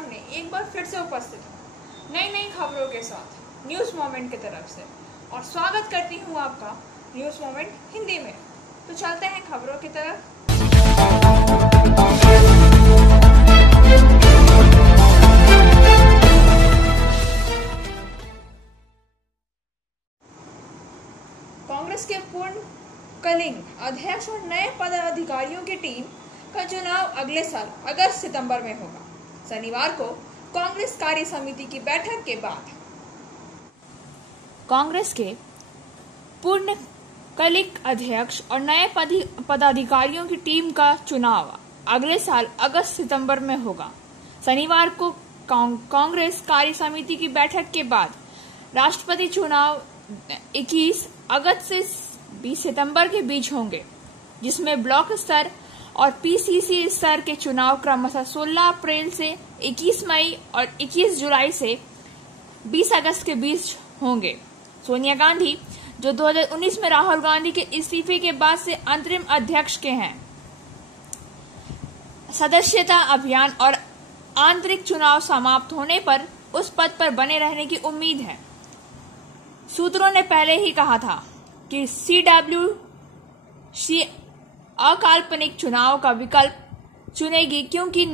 सामने एक बार फिर से उपस्थित हूँ नई नई खबरों के साथ न्यूज़ मोमेंट की तरफ से, और स्वागत करती हूँ आपका न्यूज़ मोमेंट हिंदी में। तो चलते हैं खबरों की तरफ। कांग्रेस के पूर्णकालीन अध्यक्ष और नए पदाधिकारियों की टीम का चुनाव अगले साल अगस्त-सितंबर में होगा। शनिवार को कांग्रेस कार्य समिति की बैठक के बाद कांग्रेस के पूर्णकालिक अध्यक्ष और नए पदाधिकारियों की टीम का चुनाव अगले साल अगस्त-सितंबर में होगा। शनिवार को कांग्रेस कार्य समिति की बैठक के बाद राष्ट्रपति चुनाव 21 अगस्त से 20 सितंबर के बीच होंगे, जिसमें ब्लॉक स्तर और पीसीसी स्तर के चुनाव क्रमशः 16 अप्रैल से 21 मई और 21 जुलाई से 20 अगस्त के बीच होंगे। सोनिया गांधी, जो 2019 में राहुल गांधी के इस्तीफे के बाद से अंतरिम अध्यक्ष के हैं, सदस्यता अभियान और आंतरिक चुनाव समाप्त होने पर उस पद पर बने रहने की उम्मीद है। सूत्रों ने पहले ही कहा था कि CWC अकाल्पनिक चुनाव का विकल्प चुनेगी, क्योंकि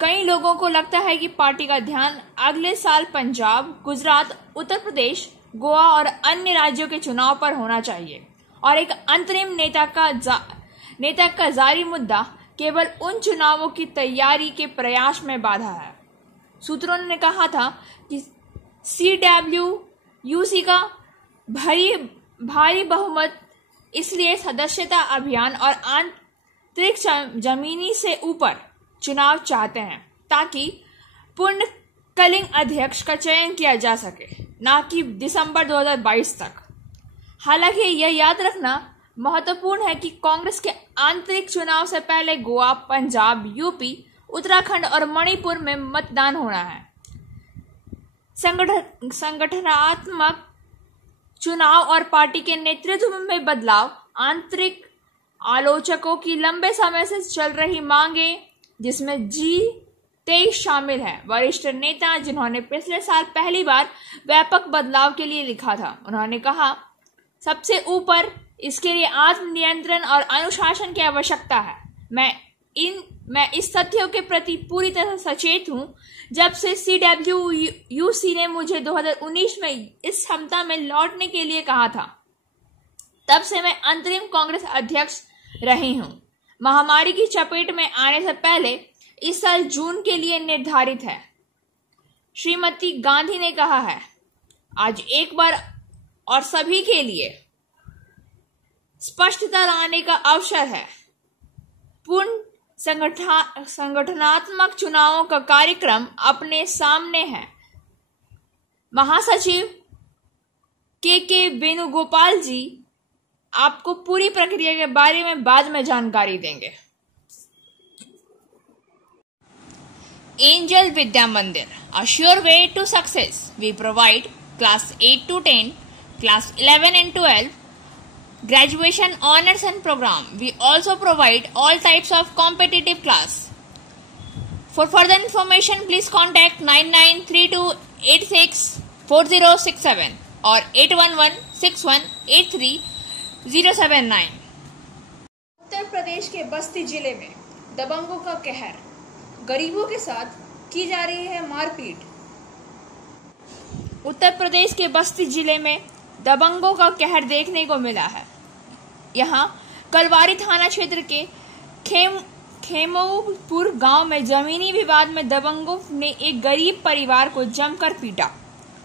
कई लोगों को लगता है कि पार्टी का ध्यान अगले साल पंजाब, गुजरात, उत्तर प्रदेश, गोवा और अन्य राज्यों के चुनाव पर होना चाहिए, और एक अंतरिम नेता का जारी मुद्दा केवल उन चुनावों की तैयारी के प्रयास में बाधा है। सूत्रों ने कहा था कि CWC का भारी बहुमत इसलिए सदस्यता अभियान और आंतरिक जमीनी से ऊपर चुनाव चाहते हैं, ताकि पूर्णकालीन अध्यक्ष का चयन किया जा सके, न कि दिसंबर 2022 तक। हालांकि यह याद रखना महत्वपूर्ण है कि कांग्रेस के आंतरिक चुनाव से पहले गोवा, पंजाब, यूपी, उत्तराखंड और मणिपुर में मतदान होना है। संगठनात्मक चुनाव और पार्टी के नेतृत्व में बदलाव आंतरिक आलोचकों की लंबे समय से चल रही मांगे, जिसमें G23 शामिल है। वरिष्ठ नेता, जिन्होंने पिछले साल पहली बार व्यापक बदलाव के लिए लिखा था, उन्होंने कहा, सबसे ऊपर इसके लिए आत्मनियंत्रण और अनुशासन की आवश्यकता है। मैं इस तथ्यों के प्रति पूरी तरह सचेत हूं। जब से CWC ने मुझे 2019 में इस क्षमता में लौटने के लिए कहा था, तब से मैं अंतरिम कांग्रेस अध्यक्ष रही हूं। महामारी की चपेट में आने से पहले इस साल जून के लिए निर्धारित है, श्रीमती गांधी ने कहा है। आज एक बार और सभी के लिए स्पष्टता लाने का अवसर है। पूर्ण संगठनात्मक चुनावों का कार्यक्रम अपने सामने है। महासचिव के वेणुगोपाल जी आपको पूरी प्रक्रिया के बारे में बाद में जानकारी देंगे। एंजल विद्या मंदिर, a sure way to success. We provide class 8 to 10, class 11 and 12, graduation honors and program. We also provide all types of competitive class. For further information, please contact 9932864067 or 8116183079. Uttar Pradesh के बस्ती जिले में दबंगों का कहर, गरीबों के साथ की जा रही है मारपीट। उत्तर प्रदेश के बस्ती जिले में दबंगों का कहर देखने को मिला है। यहाँ कलवारी थाना क्षेत्र के खेमऊपुर गांव में जमीनी विवाद में दबंगों ने एक गरीब परिवार को जमकर पीटा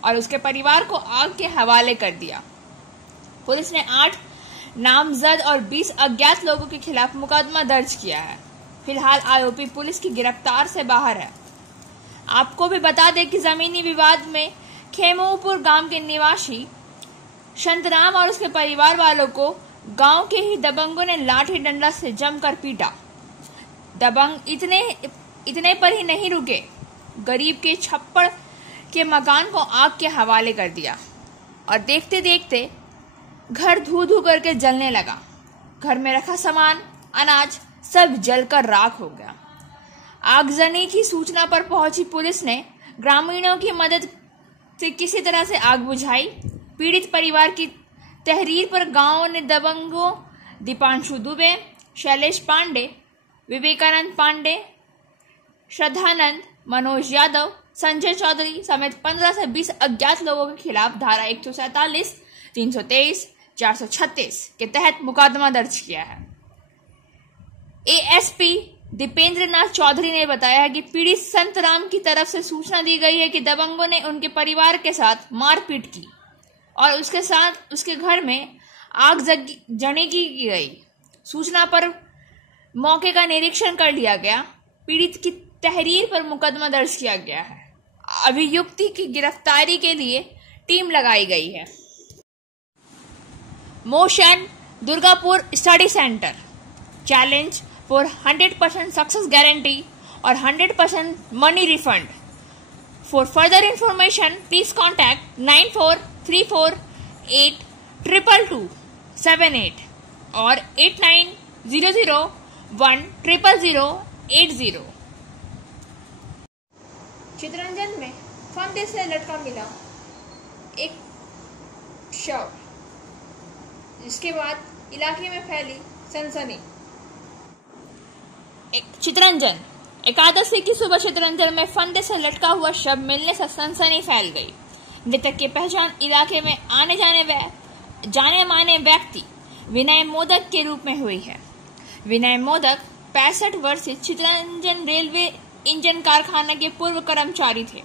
और उसके परिवार को आग के हवाले कर दिया। पुलिस ने 8 नामजद और 20 अज्ञात लोगों के खिलाफ मुकदमा दर्ज किया है। फिलहाल आरोपी पुलिस की गिरफ्तार से बाहर है। आपको भी बता दें कि जमीनी विवाद में खेमऊपुर गांव के निवासी शंतराम और उसके परिवार वालों को गांव के ही दबंगों ने लाठी डंडा से जमकर पीटा। दबंग इतने पर ही नहीं रुके, गरीब के छप्पड़ के मकान को आग के हवाले कर दिया और देखते देखते घर धू धू करके जलने लगा। घर में रखा सामान, अनाज सब जलकर राख हो गया। आगजनी की सूचना पर पहुंची पुलिस ने ग्रामीणों की मदद से किसी तरह से आग बुझाई। पीड़ित परिवार की तहरीर पर गांव ने दबंगों दीपांशु दुबे, शैलेश पांडे, विवेकानंद पांडे, श्रद्धानंद, मनोज यादव, संजय चौधरी समेत 15 से 20 अज्ञात लोगों के खिलाफ धारा 147, 323, 436 के तहत मुकदमा दर्ज किया है। एएसपी दीपेंद्र नाथ चौधरी ने बताया है कि पीड़ित संतराम की तरफ से सूचना दी गई है कि दबंगों ने उनके परिवार के साथ मारपीट की और उसके साथ उसके घर में आग जनी की गई। सूचना पर मौके का निरीक्षण कर लिया गया। पीड़ित की तहरीर पर मुकदमा दर्ज किया गया है। अभियुक्ति की गिरफ्तारी के लिए टीम लगाई गई है। Motion Durgapur study centre challenge for 100% success guarantee और 100% money refund. For further information please contact 9434822278 और 8900100080। चितरंजन में फंदे से लटका मिला एक शव, जिसके बाद इलाके में फैली सनसनी। चितरंजन एकादशी की सुबह चितरंजन में फंदे से लटका हुआ शव मिलने से सनसनी फैल गई। मृतक की पहचान इलाके में आने जाने माने व्यक्ति विनय मोदक के रूप में हुई है। विनय मोदक 65 वर्षीय चितरंजन रेलवे इंजन कारखाना के पूर्व कर्मचारी थे।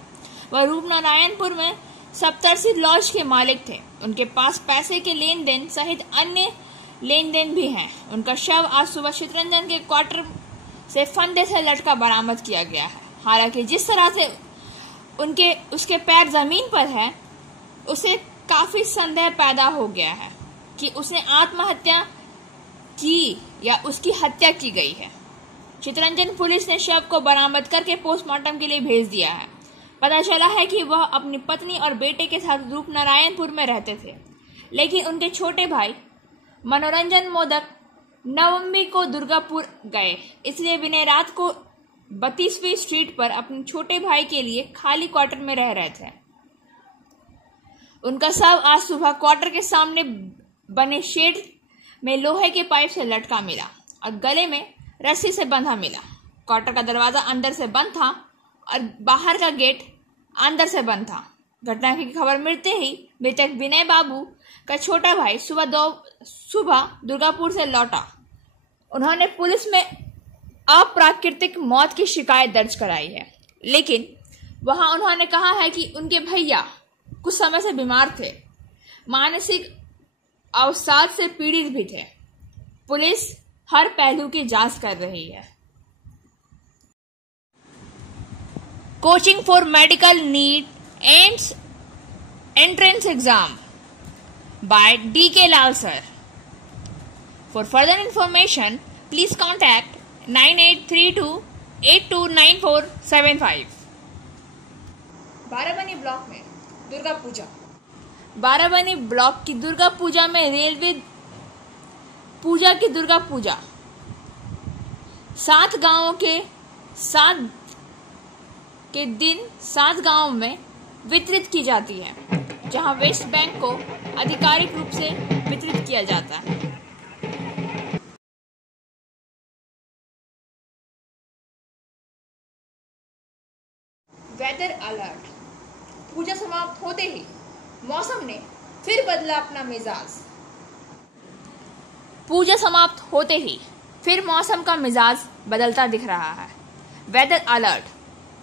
वह रूपनारायणपुर में सप्तर्षि लॉज के मालिक थे। उनके पास पैसे के लेन देन सहित अन्य लेन देन भी हैं। उनका शव आज सुबह चितरंजन के क्वार्टर से फंदे से लटका बरामद किया गया है। हालांकि जिस तरह से उसके पैर जमीन पर है, उसे काफी संदेह पैदा हो गया है कि उसने आत्महत्या की या उसकी हत्या की गई है। चितरंजन पुलिस ने शव को बरामद करके पोस्टमार्टम के लिए भेज दिया है। पता चला है कि वह अपनी पत्नी और बेटे के साथ रूपनारायणपुर में रहते थे, लेकिन उनके छोटे भाई मनोरंजन मोदक नवमी को दुर्गापुर गए, इसलिए विनय रात को 32वीं स्ट्रीट पर अपने छोटे भाई के लिए खाली क्वार्टर में रह रहे थे। उनका शव आज सुबह क्वार्टर के सामने बने शेड में लोहे के पाइप से लटका मिला और गले में रस्सी से बंधा मिला। क्वार्टर का दरवाजा अंदर से बंद था और बाहर का गेट अंदर से बंद था। घटना की खबर मिलते ही मृतक विनय बाबू का छोटा भाई सुबह दुर्गापुर से लौटा। उन्होंने पुलिस में अप्राकृतिक मौत की शिकायत दर्ज कराई है, लेकिन वहां उन्होंने कहा है कि उनके भैया कुछ समय से बीमार थे, मानसिक अवसाद से पीड़ित भी थे। पुलिस हर पहलू की जांच कर रही है। Coaching for medical NEET and entrance exam by D.K. Lal sir. For further information, please contact 9832829475. Barabani block में दुर्गा पूजा। बाराबनी ब्लॉक की दुर्गा पूजा में रेलवे पूजा की दुर्गा पूजा 7 गांवों के 7 गांवों में वितरित की जाती है, जहां वेस्ट बैंक को आधिकारिक रूप से वितरित किया जाता है। Weather alert. पूजा समाप्त होते ही मौसम ने फिर बदला अपना मिजाज। पूजा समाप्त होते ही फिर मौसम का मिजाज बदलता दिख रहा है। Weather alert.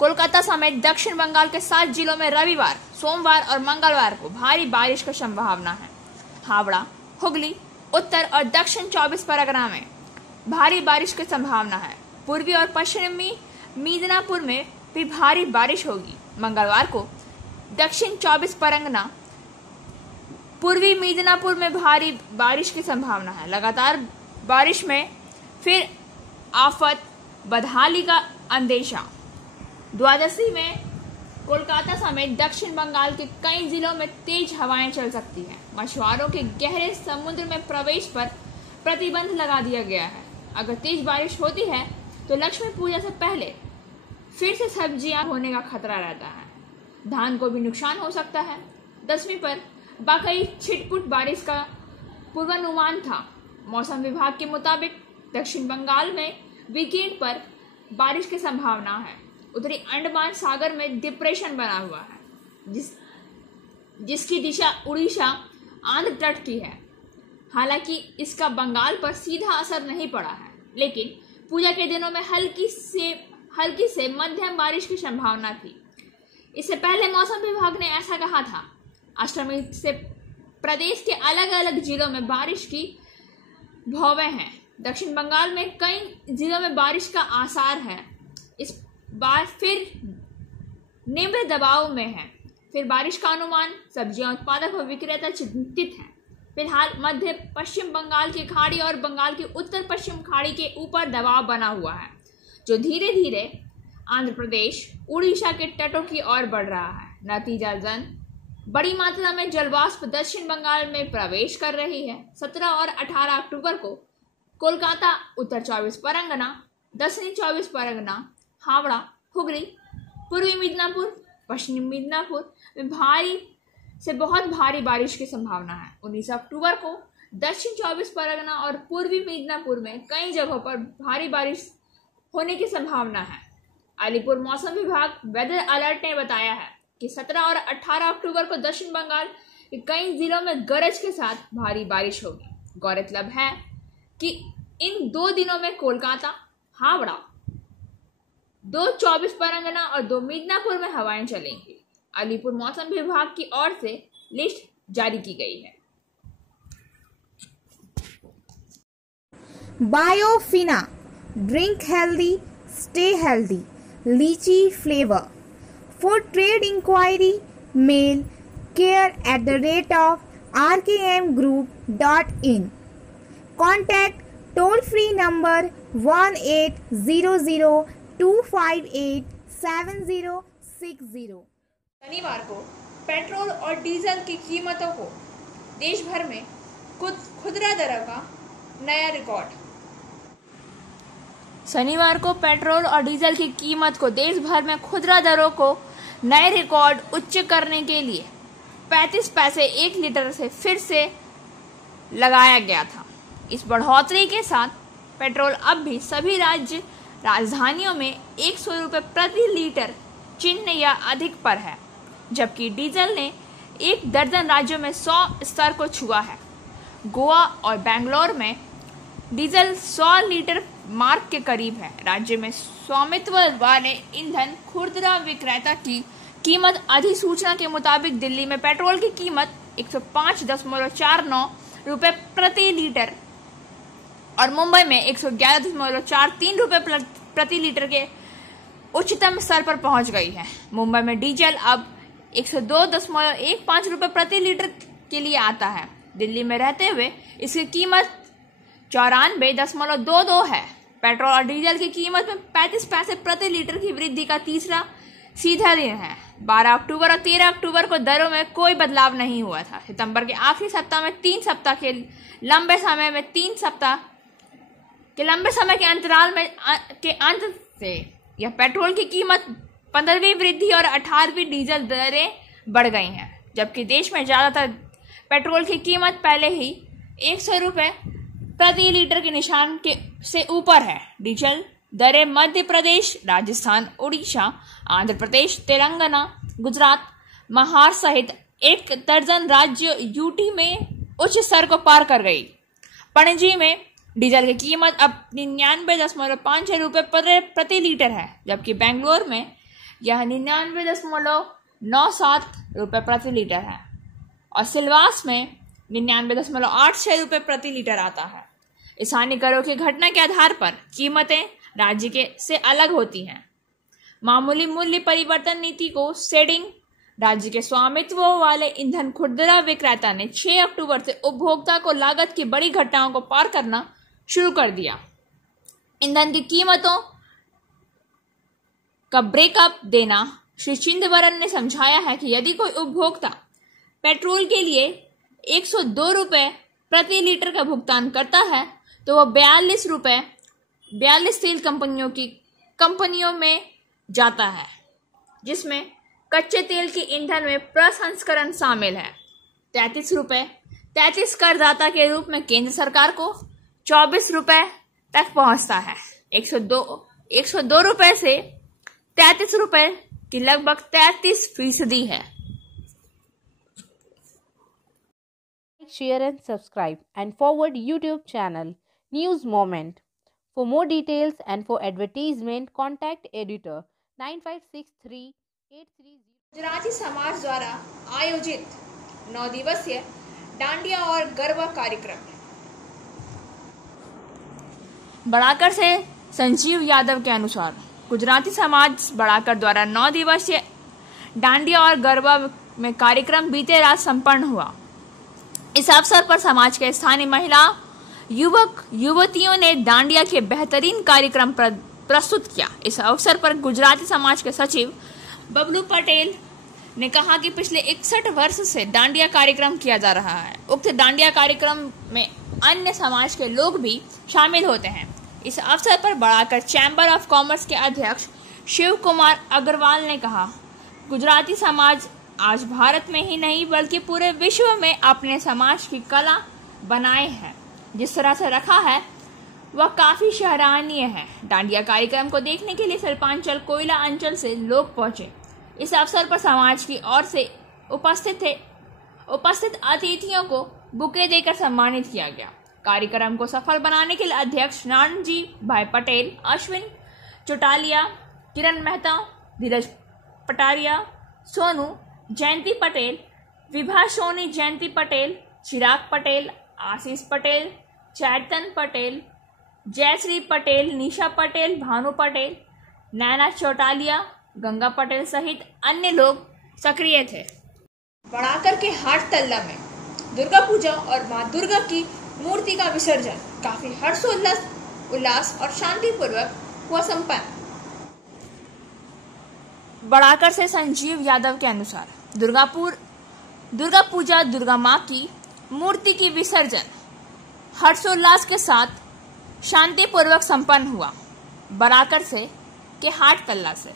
कोलकाता समेत दक्षिण बंगाल के 7 जिलों में रविवार, सोमवार और मंगलवार को भारी बारिश की संभावना है। हावड़ा, हुगली, उत्तर और दक्षिण 24 परगना में भारी बारिश की संभावना है। पूर्वी और पश्चिमी मिदनापुर में भी भारी बारिश होगी। मंगलवार को दक्षिण 24 परगना, पूर्वी मिदनापुर में भारी बारिश की संभावना है। लगातार बारिश में फिर आफत बदहाली का अंदेशा। द्वादशी में कोलकाता समेत दक्षिण बंगाल के कई जिलों में तेज हवाएं चल सकती हैं। मछुआरों के गहरे समुद्र में प्रवेश पर प्रतिबंध लगा दिया गया है। अगर तेज बारिश होती है तो लक्ष्मी पूजा से पहले फिर से सब्जियां होने का खतरा रहता है। धान को भी नुकसान हो सकता है। 10वीं पर बाकई छिटपुट बारिश का पूर्वानुमान था। मौसम विभाग के मुताबिक दक्षिण बंगाल में वीकेंड पर बारिश की संभावना है। उत्तरी अंडमान सागर में डिप्रेशन बना हुआ है जिसकी दिशा उड़ीसा आंध्र तट की है। हालांकि इसका बंगाल पर सीधा असर नहीं पड़ा है, लेकिन पूजा के दिनों में हल्की से मध्यम बारिश की संभावना थी। इससे पहले मौसम विभाग ने ऐसा कहा था। अष्टमी से प्रदेश के अलग अलग जिलों में बारिश की भौवें हैं। दक्षिण बंगाल में कई जिलों में बारिश का आसार है। इस बार फिर निम्न दबाव में है। फिर बारिश का अनुमान। सब्जियां उत्पादक व विक्रेता चिंतित हैं। फिलहाल मध्य पश्चिम बंगाल की खाड़ी और बंगाल की उत्तर पश्चिम खाड़ी के ऊपर दबाव बना हुआ है, जो धीरे धीरे आंध्र प्रदेश उड़ीसा के तटों की ओर बढ़ रहा है। नतीजतन बड़ी मात्रा में जलवाष्प दक्षिण बंगाल में प्रवेश कर रही है। 17 और 18 अक्टूबर को कोलकाता, उत्तर 24 परगना, दक्षिणी 24 परगना, हावड़ा, हुगली, पूर्वी मिदनापुर, पश्चिमी मिदनापुर में भारी से बहुत भारी बारिश की संभावना है। 19 अक्टूबर को दक्षिण 24 परगना और पूर्वी मिदनापुर में कई जगहों पर भारी बारिश होने की संभावना है। अलीपुर मौसम विभाग वेदर अलर्ट ने बताया है कि 17 और 18 अक्टूबर को दक्षिण बंगाल के कई जिलों में गरज के साथ भारी बारिश होगी। गौरतलब है कि इन 2 दिनों में कोलकाता, हावड़ा, 2 24 परगना और 2 मिदनापुर में हवाएं चलेंगी। अलीपुर मौसम विभाग की ओर से लिस्ट जारी की गई है। बायोफिना, ड्रिंक हेल्दी, स्टे हेल्दी, लीची flavour. For trade inquiry, mail care@rkmgroup.in. Contact toll-free number 1800-258-7060. शनिवार को पेट्रोल और डीजल की कीमतों को देश भर में खुदरा दरों का नया रिकॉर्ड। शनिवार को पेट्रोल और डीजल की कीमत को देश भर में खुदरा दरों को नए रिकॉर्ड उच्च करने के लिए 35 पैसे 1 लीटर से फिर से लगाया गया था। इस बढ़ोतरी के साथ पेट्रोल अब भी सभी राज्य राजधानियों में 100 रुपये प्रति लीटर चिन्ह या अधिक पर है, जबकि डीजल ने 1 दर्जन राज्यों में 100 स्तर को छुआ है। गोवा और बेंगलोर में डीजल 100 लीटर मार्क के करीब है। राज्य में स्वामित्व वाले ईंधन खुदरा विक्रेता की कीमत अधिसूचना के मुताबिक दिल्ली में पेट्रोल की कीमत 105.49 रुपये प्रति लीटर और मुंबई में 111.43 रुपये प्रति लीटर के उच्चतम स्तर पर पहुंच गई है। मुंबई में डीजल अब 102.15 रुपये प्रति लीटर के लिए आता है। दिल्ली में रहते हुए इसकी कीमत 94.22 है। पेट्रोल और डीजल की कीमत में 35 पैसे प्रति लीटर की वृद्धि का तीसरा सीधा दिन है। 12 अक्टूबर और 13 अक्टूबर को दरों में कोई बदलाव नहीं हुआ था। सितंबर के आखिरी सप्ताह में 3 सप्ताह के लंबे समय के अंतराल में के अंत से यह पेट्रोल की कीमत 15वीं वृद्धि और 18वीं डीजल दरें बढ़ गई हैं, जबकि देश में ज्यादातर पेट्रोल की कीमत पहले ही 100 रुपये प्रति लीटर के निशान के से ऊपर है। डीजल दरें मध्य प्रदेश, राजस्थान, उड़ीसा, आंध्र प्रदेश, तेलंगाना, गुजरात, महाराष्ट्र सहित 1 दर्जन राज्य यूटी में उच्च स्तर को पार कर गई। पणजी में डीजल की कीमत अब 99.56 रुपये प्रति लीटर है, जबकि बेंगलोर में यह 99.97 रुपये प्रति लीटर है और सिलवास में 99.86 रुपये प्रति लीटर आता है। स्थानीय करों की घटना के आधार पर कीमतें राज्य के से अलग होती हैं। मामूली मूल्य परिवर्तन नीति को सेडिंग राज्य के स्वामित्व वाले ईंधन खुदरा विक्रेता ने 6 अक्टूबर से उपभोक्ता को लागत की बड़ी घटनाओं को पार करना शुरू कर दिया। ईंधन की कीमतों का ब्रेकअप देना श्री चिदंबरम ने समझाया है कि यदि कोई उपभोक्ता पेट्रोल के लिए 102 रुपये प्रति लीटर का भुगतान करता है तो वह 42 तेल कंपनियों में जाता है, जिसमें कच्चे तेल के ईंधन में प्रसंस्करण शामिल है। 33 रुपए 33 करदाता के रूप में केंद्र सरकार को 24 रुपए तक पहुंचता है। 102 रुपए से 33 रुपए की लगभग 33% है। Share and subscribe and forward YouTube channel News Moment. For more details and for advertisement, contact editor 956383. Gujarati समाज द्वारा आयोजित 9 दिवसीय डांडिया और गरबा कार्यक्रम। बड़ाकर से संजीव यादव के अनुसार गुजराती समाज बड़ाकर द्वारा 9 दिवसीय डांडिया और गरबा में कार्यक्रम बीते रात संपन्न हुआ। इस अवसर पर समाज के स्थानीय महिला युवक युवतियों ने डांडिया के बेहतरीन कार्यक्रम प्रस्तुत किया। इस अवसर पर गुजराती समाज के सचिव बबलू पटेल ने कहा कि पिछले 61 वर्ष से डांडिया कार्यक्रम किया जा रहा है। उक्त डांडिया कार्यक्रम में अन्य समाज के लोग भी शामिल होते हैं। इस अवसर पर बढ़ाकर चैम्बर ऑफ कॉमर्स के अध्यक्ष शिव कुमार अग्रवाल ने कहा, गुजराती समाज आज भारत में ही नहीं बल्कि पूरे विश्व में अपने समाज की कला बनाए है। जिस तरह से रखा है वह काफी सराहनीय है। डांडिया कार्यक्रम को देखने के लिए शिल्पांचल कोयला अंचल से लोग पहुंचे। इस अवसर पर समाज की ओर से उपस्थित अतिथियों को बुके देकर सम्मानित किया गया। कार्यक्रम को सफल बनाने के लिए अध्यक्ष नानजी भाई पटेल, अश्विन चौटालिया, किरण मेहता, धीरज पटारिया, सोनू, जयंती पटेल, विभा सोनी, जयंती पटेल, चिराग पटेल, आशीष पटेल, चैतन पटेल, जयश्री पटेल, निशा पटेल, भानु पटेल, नैना चौटालिया, गंगा पटेल सहित अन्य लोग सक्रिय थे। बढ़ाकर के हाट तल्ला में दुर्गा पूजा और मां दुर्गा की मूर्ति का विसर्जन काफी हर्षोल्लास और शांतिपूर्वक हुआ संपन्न। बढ़ाकर से संजीव यादव के अनुसार दुर्गा पूजा दुर्गा मां की मूर्ति की विसर्जन हर्षोल्लास के साथ शांतिपूर्वक संपन्न हुआ। बढ़ाकर से के हाट तल्ला से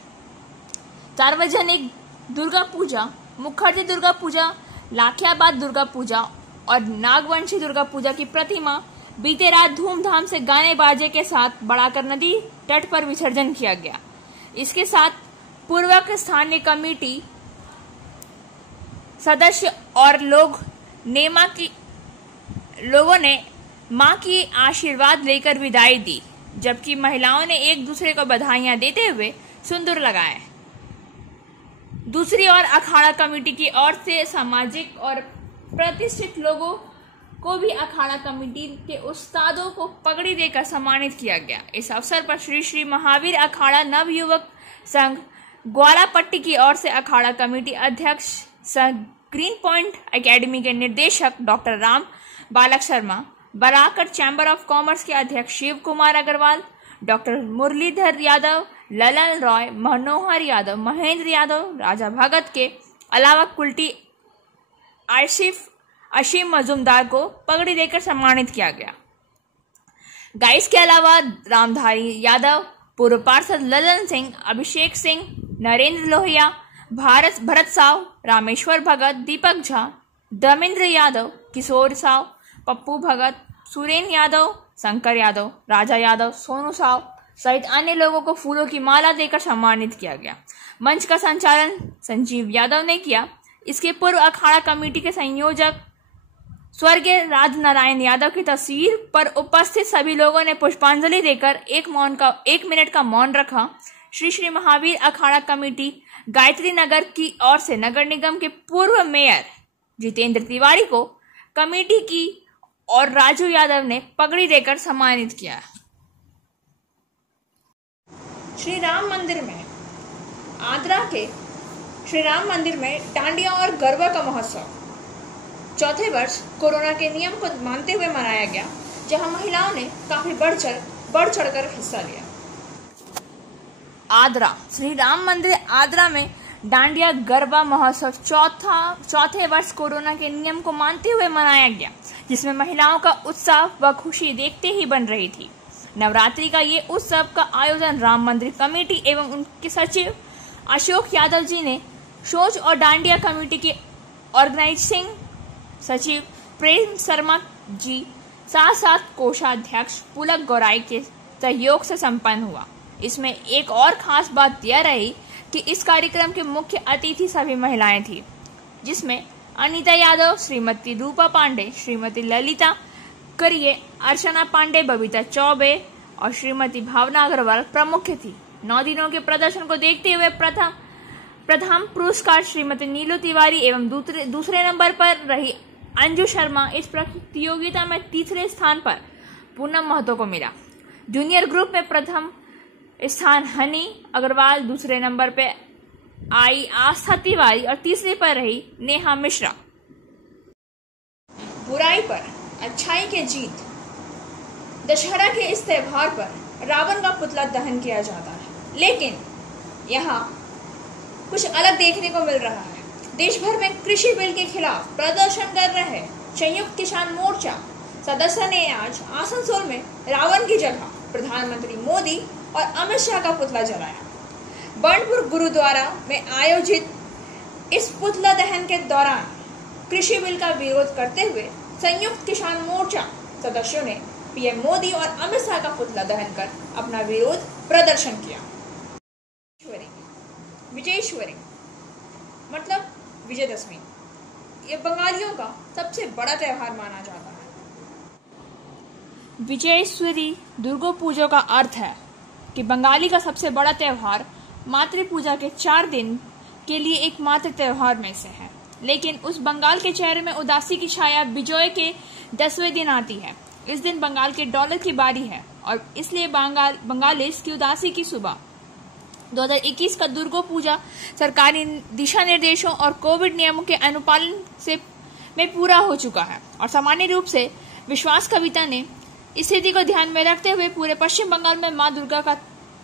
सार्वजनिक दुर्गा पूजा, मुखर्जी दुर्गा पूजा, लाखियाबाद दुर्गा पूजा और नागवंशी दुर्गा पूजा की प्रतिमा बीते रात धूमधाम से गाने बाजे के साथ बढ़ाकर नदी तट पर विसर्जन किया गया। इसके साथ पूर्वक स्थानीय कमेटी सदस्य और लोगों ने मां की आशीर्वाद लेकर विदाई दी, जबकि महिलाओं ने एक दूसरे को बधाइयां देते हुए सिंदूर लगाए। दूसरी ओर अखाड़ा कमेटी की ओर से सामाजिक और प्रतिष्ठित लोगों को भी अखाड़ा कमेटी के उस्तादों को पगड़ी देकर सम्मानित किया गया। इस अवसर पर श्री श्री महावीर अखाड़ा नवयुवक संघ ग्वालापट्टी की ओर से अखाड़ा कमेटी अध्यक्ष सह ग्रीन पॉइंट एकेडमी के निदेशक डॉक्टर राम बालक Sharma, Barakar chamber of commerce के अध्यक्ष शिव कुमार अग्रवाल, डॉक्टर मुरलीधर यादव, ललन रॉय, मनोहर यादव, महेंद्र यादव, राजा भगत के अलावा कुल्टी अशीम मजुमदार को पगड़ी देकर सम्मानित किया गया। गाइस के अलावा रामधारी यादव, पूर्व पार्षद ललन सिंह, अभिषेक सिंह, नरेंद्र लोहिया, भरत साव, रामेश्वर भगत, दीपक झा, धर्मेंद्र यादव, किशोर साव, पप्पू भगत, सुरेन यादव, शंकर यादव, राजा यादव, सोनू साव सहित अन्य लोगों को फूलों की माला देकर सम्मानित किया गया। मंच का संचालन संजीव यादव ने किया। इसके पूर्व अखाड़ा कमेटी के संयोजक स्वर्गीय राजनारायण यादव की तस्वीर पर उपस्थित सभी लोगों ने पुष्पांजलि देकर 1 मिनट का मौन रखा। श्री श्री महावीर अखाड़ा कमेटी गायत्री नगर की ओर से नगर निगम के पूर्व मेयर जितेंद्र तिवारी को कमेटी की और राजू यादव ने पगड़ी देकर सम्मानित किया। श्री राम मंदिर में आद्रा के श्री राम मंदिर में डांडिया और गरबा का महोत्सव चौथे वर्ष कोरोना के नियम को मानते हुए मनाया गया, जहां महिलाओं ने काफी बढ़ चढ़कर हिस्सा लिया। आद्रा श्री राम मंदिर आद्रा में डांडिया गरबा महोत्सव चौथे वर्ष कोरोना के नियम को मानते हुए मनाया गया, जिसमें महिलाओं का उत्साह व खुशी देखते ही बन रही थी। नवरात्रि का ये उत्सव का आयोजन राम मंदिर कमेटी एवं उनके सचिव अशोक यादव जी ने सोच और डांडिया कमेटी के ऑर्गेनाइजिंग सचिव प्रेम शर्मा जी साथ साथ कोषाध्यक्ष पुलक गौराई के सहयोग से संपन्न हुआ। इसमें एक और खास बात यह रही कि इस कार्यक्रम के मुख्य अतिथि सभी महिलाएं थी, जिसमें अनीता यादव, श्रीमती रूपा पांडे, श्रीमती ललिता करिए, अर्चना पांडे, बबीता चौबे और श्रीमती भावना अग्रवाल प्रमुख थी। 9 दिनों के प्रदर्शन को देखते हुए प्रथम पुरस्कार श्रीमती नीलू तिवारी एवं दूसरे नंबर पर रही अंजू शर्मा। इस प्रतियोगिता में तीसरे स्थान पर पूनम महतो को मिला। जूनियर ग्रुप में प्रथम स्थान हनी अग्रवाल, दूसरे नंबर पे आई आस्था तिवारी और तीसरे पर रही नेहा मिश्रा। बुराई पर अच्छाई की जीत। दशहरा के इस त्योहार पर रावण का पुतला दहन किया जाता है, लेकिन यहाँ कुछ अलग देखने को मिल रहा है। देश भर में कृषि बिल के खिलाफ प्रदर्शन कर रहे संयुक्त किसान मोर्चा सदस्य ने आज आसनसोल में रावण की जगह प्रधानमंत्री मोदी और अमित शाह का पुतला जलाया। बर्नपुर गुरुद्वारा में आयोजित इस पुतला दहन के दौरान कृषि बिल का विरोध करते हुए संयुक्त किसान मोर्चा सदस्यों ने पीएम मोदी और अमित शाह का पुतला दहन कर अपना विरोध प्रदर्शन किया। विजयेश्वरी मतलब विजयदशमी, ये बंगालियों का सबसे बड़ा त्योहार माना जाता है। विजयेश्वरी दुर्गा पूजा का अर्थ है कि बंगाली का सबसे बड़ा त्योहार मातृ पूजा के 4 दिन के लिए एकमात्र त्योहार में से है। लेकिन उस बंगाल के चेहरे में उदासी की छाया विजय के 10वें दिन आती है। इस दिन बंगाल के डॉलर की बारी है और इसलिए बंगालीस की उदासी की सुबह 2021 का दुर्गा पूजा सरकारी दिशा निर्देशों और कोविड नियमों के अनुपालन में पूरा हो चुका है और सामान्य रूप से विश्वास कविता ने स्थिति को ध्यान में रखते हुए पूरे पश्चिम बंगाल में मां दुर्गा का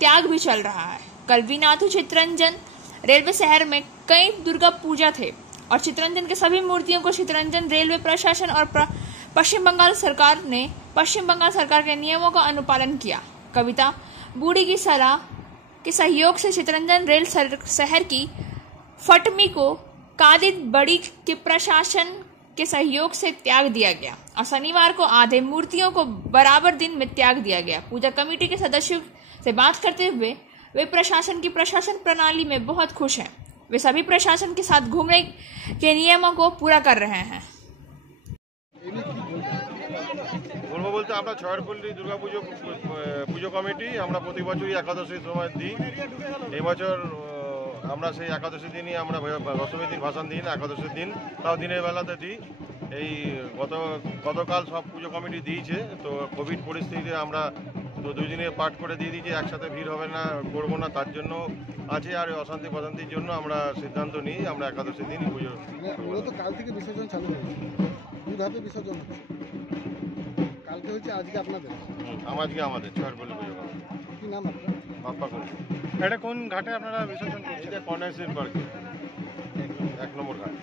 त्याग भी चल रहा है। कल वीनाथु चित्ररंजन रेलवे शहर में कई दुर्गा पूजा थे और चित्ररंजन के सभी मूर्तियों को चित्ररंजन रेलवे प्रशासन और पश्चिम बंगाल सरकार के नियमों का अनुपालन किया। कविता बूढ़ी की सलाह के सहयोग से चित्ररंजन रेल शहर की फटमी को कादिद बड़ी के प्रशासन के सहयोग से त्याग दिया गया और शनिवार को आधे मूर्तियों को बराबर दिन में त्याग दिया गया। पूजा कमेटी के सदस्यों से बात करते हुए वे प्रशासन की प्रशासन प्रणाली में बहुत खुश हैं। वे सभी प्रशासन के साथ घूमने के नियमों को पूरा कर रहे हैं। বলতে আমরা ছয়ারপল্লী দুর্গা পুজো কমিটি আমরা প্রতি বছরই একাদশীর সময় দিই। এই বছর আমরা সেই একাদশী দিনই আমরা দশমীর দিন ভাসান দিই না, একাদশীর দিন তাও দিনের বেলাতে দিই। এই গতকাল সব পুজো কমিটি দিয়েছে, তো কোভিড পরিস্থিতিতে আমরা তো 2 দিনে পাঠ করে দিয়ে দিয়েছি, একসাথে ভিড় হবে না, করবো না, তার জন্য আছে। আর অশান্তি প্রশান্তির জন্য আমরা সিদ্ধান্ত নিই আমরা একাদশীর দিনই পুজো। মূলত কাল থেকে বিসর্জন চালু হয়েছে, দুধাপে বিসর্জন হচ্ছে, কালকে হচ্ছে, আজকে আপনাদের আমাদের ছয়ারপল্লী পুজো কমিটি। কি নাম আপনার? বাপ্পা করে। এটা কোন ঘাটে আপনারা বিসর্জন করছেন? এটা কর্নারসিন পার্কে 1 নম্বর ঘাট।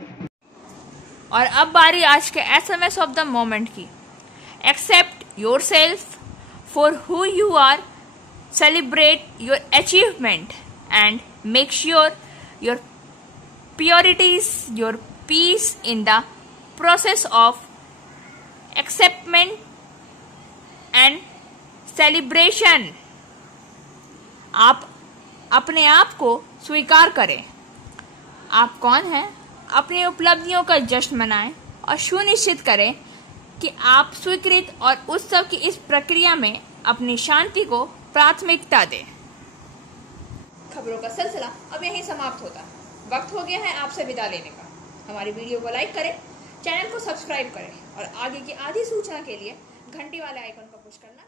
और अब बारी आज के SMS ऑफ द मोमेंट की। Accept yourself for who you are, celebrate your achievement and make sure your priorities your peace in the process of acceptment and celebration. आप अपने आप को स्वीकार करें। आप कौन हैं? अपनी उपलब्धियों का जश्न मनाएं और सुनिश्चित करें कि आप स्वीकृत और उत्सव की इस प्रक्रिया में अपनी शांति को प्राथमिकता दें। खबरों का सिलसिला अब यहीं समाप्त होता है। वक्त हो गया है आपसे विदा लेने का। हमारी वीडियो को लाइक करें, चैनल को सब्सक्राइब करें और आगे की आधी सूचना के लिए घंटी वाले आइकन को पुश करना